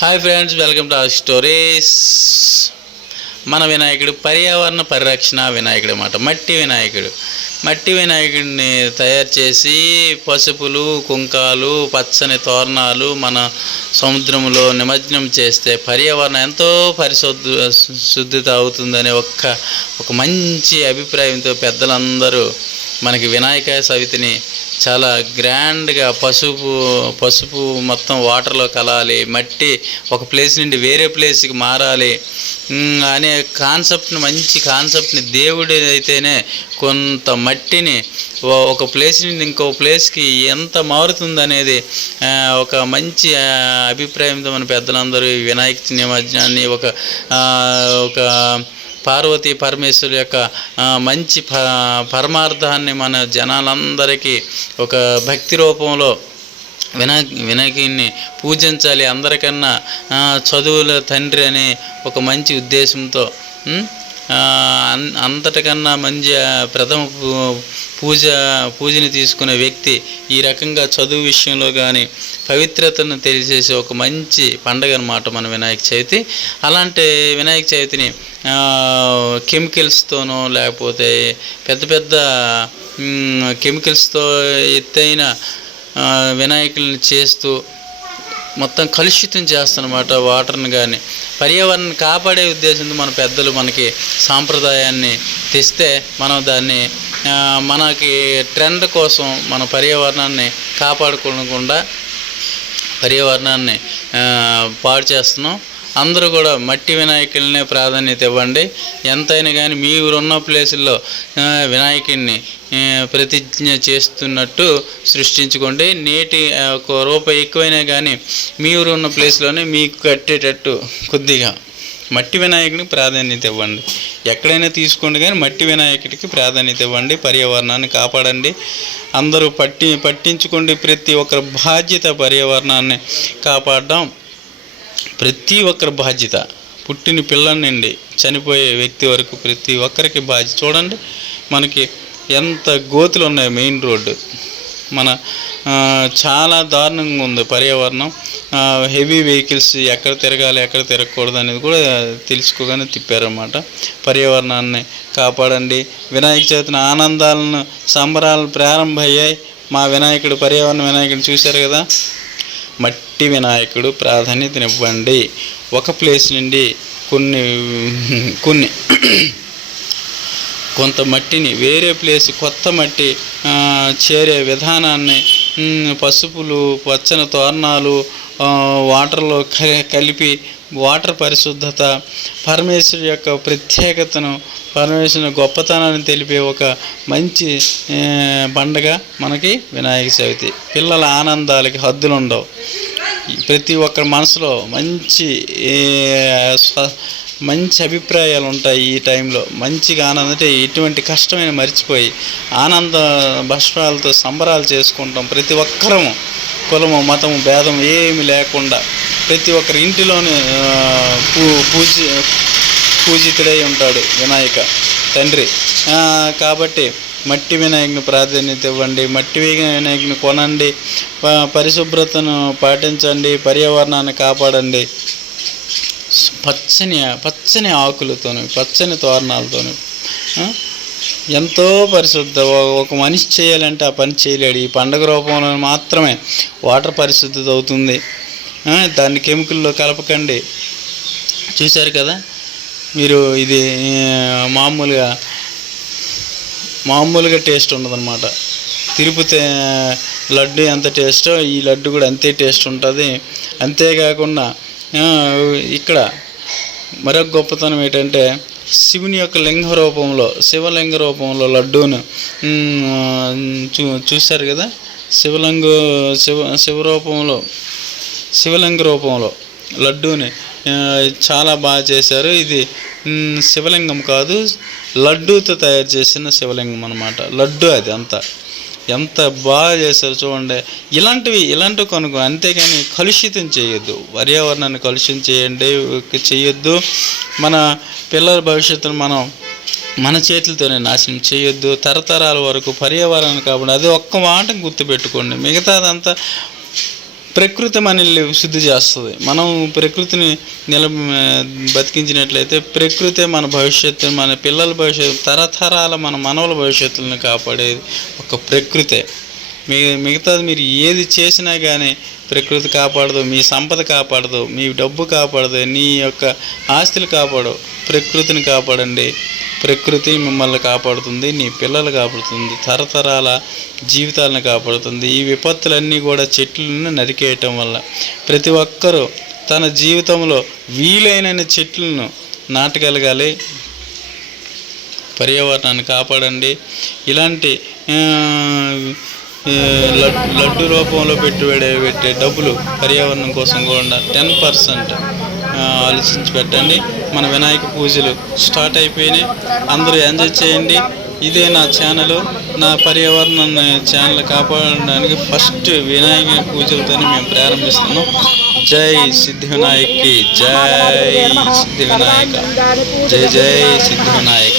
Hi friends welcome to our stories మన వినాయకుడు పర్యావరణ పరిరక్షణ వినాయకుడు అన్నమాట. మట్టి వినాయకుడు. మట్టి వినాయకుడిని తయారు చేసి పసుపులు కుంకాలు పచ్చని తోరణాలు మన సముద్రంలో నిమజ్జనం చేస్తే పర్యావరణం ఎంతో పరిశుద్ధ శుద్ధిత అవుతుందనే ఒక్క ఒక మంచి అభిప్రాయంతో పెద్దలందరూ మనకి వినాయక చవితిని చాలా గ్రాండ్గా పసుపు పసుపు మొత్తం వాటర్లో కలాలి మట్టి ఒక ప్లేస్ నుండి వేరే ప్లేస్కి మారాలి. అనే కాన్సెప్ట్ని మంచి కాన్సెప్ట్ని దేవుడి అయితేనే కొంత మట్టిని ఒక ప్లేస్ నుండి ఇంకో ప్లేస్కి ఎంత మారుతుందనేది ఒక మంచి అభిప్రాయంతో మన పెద్దలందరూ వినాయక నిమజ్జనాన్ని ఒక ఒక పార్వతీ పరమేశ్వరు యొక్క మంచి ప పరమార్థాన్ని మన జనాలందరికీ ఒక భక్తి రూపంలో వినా వినాయకుడిని పూజించాలి. అందరికన్నా చదువుల తండ్రి అనే ఒక మంచి ఉద్దేశంతో అంతటికన్నా మంచి ప్రథమ పూ- పూజ పూజని తీసుకునే వ్యక్తి ఈ రకంగా చదువు విషయంలో కానీ పవిత్రతను తెలియజేసే ఒక మంచి పండగ అనమాట మన వినాయక చవితి. అలాంటి వినాయక చవితిని కెమికల్స్తోనో లేకపోతే పెద్ద పెద్ద కెమికల్స్తో ఎత్తైన వినాయకులను వినాయకుల్ని చేస్తూ మొత్తం కలుషితం చేస్తున్నమాట వాటర్ని కానీ పర్యావరణాన్ని కాపాడే ఉద్దేశంతో మన పెద్దలు మనకి సాంప్రదాయాన్ని తెస్తే మనం దాన్ని మనకి ట్రెండ్ కోసం మన పర్యావరణాన్ని కాపాడుకోకుండా పర్యావరణాన్ని పాడు చేస్తున్నాం. అందరూ కూడా మట్టి వినాయకులనే ప్రాధాన్యత ఇవ్వండి. ఎంతైనా కానీ మీ ఊరున్న ప్లేసుల్లో వినాయకుడిని ప్రతిజ్ఞ చేస్తున్నట్టు సృష్టించుకోండి. నేటి ఒక రూపాయి ఎక్కువైనా కానీ మీ ఊరున్న ప్లేస్లోనే మీకు కట్టేటట్టు కొద్దిగా మట్టి వినాయకుడికి ప్రాధాన్యత ఇవ్వండి. ఎక్కడైనా తీసుకోండి కానీ మట్టి వినాయకుడికి ప్రాధాన్యత ఇవ్వండి. పర్యావరణాన్ని కాపాడండి. అందరూ పట్టి పట్టించుకోండి ప్రతి ఒక్కరి బాధ్యత పర్యావరణాన్ని కాపాడడం. ప్రతి ఒక్కరి బాధ్యత. పుట్టిన పిల్లల నుండి చనిపోయే వ్యక్తి వరకు ప్రతి ఒక్కరికి బాధ్యత. చూడండి మనకి ఎంత గోతులు ఉన్నాయి మెయిన్ రోడ్డు. మన చాలా దారుణంగా ఉంది పర్యావరణం. హెవీ వెహికల్స్ ఎక్కడ తిరగాలి ఎక్కడ తిరగకూడదు అనేది కూడా తెలుసుకోగానే తిప్పారన్నమాట. పర్యావరణాన్ని కాపాడండి. వినాయక చవితిన ఆనందాలను సంబరాలు ప్రారంభమయ్యాయి. మా వినాయకుడు పర్యావరణ వినాయకుడు చూశారు కదా? మట్టి మట్టి వినాయకుడు ప్రాధాన్యతనివ్వండి. ఒక ప్లేస్ నుండి కొన్ని కొన్ని కొంత మట్టిని వేరే ప్లేస్ కొత్త మట్టి చేరే విధానాన్ని పసుపులు పచ్చని తోరణాలు వాటర్లో కలిపి వాటర్ పరిశుద్ధత పరమేశ్వరు యొక్క ప్రత్యేకతను పరమేశ్వరుని గొప్పతనాన్ని తెలిపే ఒక మంచి పండగ మనకి వినాయక చవితి. పిల్లల ఆనందాలకి హద్దులు ఉండవు ప్రతి ఒక్కరి మనసులో మంచి మంచి అభిప్రాయాలు ఉంటాయి ఈ టైంలో. మంచిగా ఆనందం అంటే ఎటువంటి కష్టమైన మర్చిపోయి ఆనంద భష్మాలతో సంబరాలు చేసుకుంటాం. ప్రతి ఒక్కరము కులము మతము భేదం ఏమి లేకుండా ప్రతి ఒక్కరి ఇంటిలోనే పూ పూజ పూజితుడై ఉంటాడు వినాయక తండ్రి. కాబట్టి మట్టి వినాయకుని ప్రాధాన్యత ఇవ్వండి మట్టి వినాయకుని కొనండి ప- పరిశుభ్రతను పాటించండి పర్యావరణాన్ని కాపాడండి. పచ్చని పచ్చని ఆకులతోని పచ్చని తోరణాలతోని ఎంతో పరిశుద్ధ ఒక మనిషి చేయాలంటే ఆ పని చేయలేడు. ఈ పండగ రూపంలో మాత్రమే వాటర్ పరిశుద్ధత అవుతుంది. దాన్ని కెమికల్లో కలపకండి. చూశారు కదా? మీరు ఇది మామూలుగా మామూలుగా టేస్ట్ ఉండదన్నమాట. తిరుపతి లడ్డు ఎంత టేస్టో ఈ లడ్డు కూడా అంతే టేస్ట్ ఉంటుంది. అంతేకాకుండా ఇక్కడ మరొక గొప్పతనం ఏంటంటే శివుని యొక్క లింగ రూపంలో శివలింగ రూపంలో లడ్డూను చూ చూశారు కదా? శివలింగ శివ శివరూపంలో శివలింగ రూపంలో లడ్డూని చాలా బాగా చేశారు. ఇది శివలింగం కాదు లడ్డూతో తయారు చేసిన శివలింగం అనమాట లడ్డు అది అంతా. ఎంత బాగా చేశారు చూడండి. ఇలాంటివి ఇలాంటివి కొనుక్కో అంతేగాని కలుషితం చేయొద్దు. పర్యావరణాన్ని కలుషితం చేయండి చేయొద్దు. మన పిల్లల భవిష్యత్తును మనం మన చేతులతోనే నాశనం చేయొద్దు. తరతరాల వరకు పర్యావరణాన్ని కాబట్టి అది ఒక్క మాట గుర్తుపెట్టుకోండి. మిగతాదంతా ప్రకృతి మనల్ని శుద్ధి చేస్తుంది. మనం ప్రకృతిని నిల బతికించినట్లయితే ప్రకృతే మన భవిష్యత్తు మన పిల్లల భవిష్యత్తు తరతరాల మన మనవల భవిష్యత్తులను కాపాడేది ఒక ప్రకృతే. మీ మిగతాది మీరు ఏది చేసినా కానీ ప్రకృతి కాపాడదు మీ సంపద కాపాడదు మీ డబ్బు కాపాడదు నీ యొక్క ఆస్తులు కాపాడు ప్రకృతిని కాపాడండి. ప్రకృతి మిమ్మల్ని కాపాడుతుంది నీ పిల్లలు కాపాడుతుంది తరతరాల జీవితాలను కాపాడుతుంది. ఈ విపత్తులన్నీ కూడా చెట్లను నరికేయటం వల్ల ప్రతి ఒక్కరూ తన జీవితంలో వీలైన చెట్లను నాటగలగాలి. పర్యావరణాన్ని కాపాడండి. ఇలాంటి లడ్డు రూపంలో పెట్టుబడి పెట్టే డబ్బులు పర్యావరణం కోసం కూడా టెన్ పర్సెంట్ ఆలోచించి పెట్టండి. మన వినాయక పూజలు స్టార్ట్ అయిపోయినాయి. అందరూ ఎంజాయ్ చేయండి. ఇదే నా ఛానల్. నా పర్యావరణం ఛానల్ కాపాడడానికి ఫస్ట్ వినాయక పూజలతోనే మేము ప్రారంభిస్తున్నాం. జై సిద్ధి వినాయక్కి. జై సిద్ధి వినాయక. జై జై సిద్ధి వినాయక.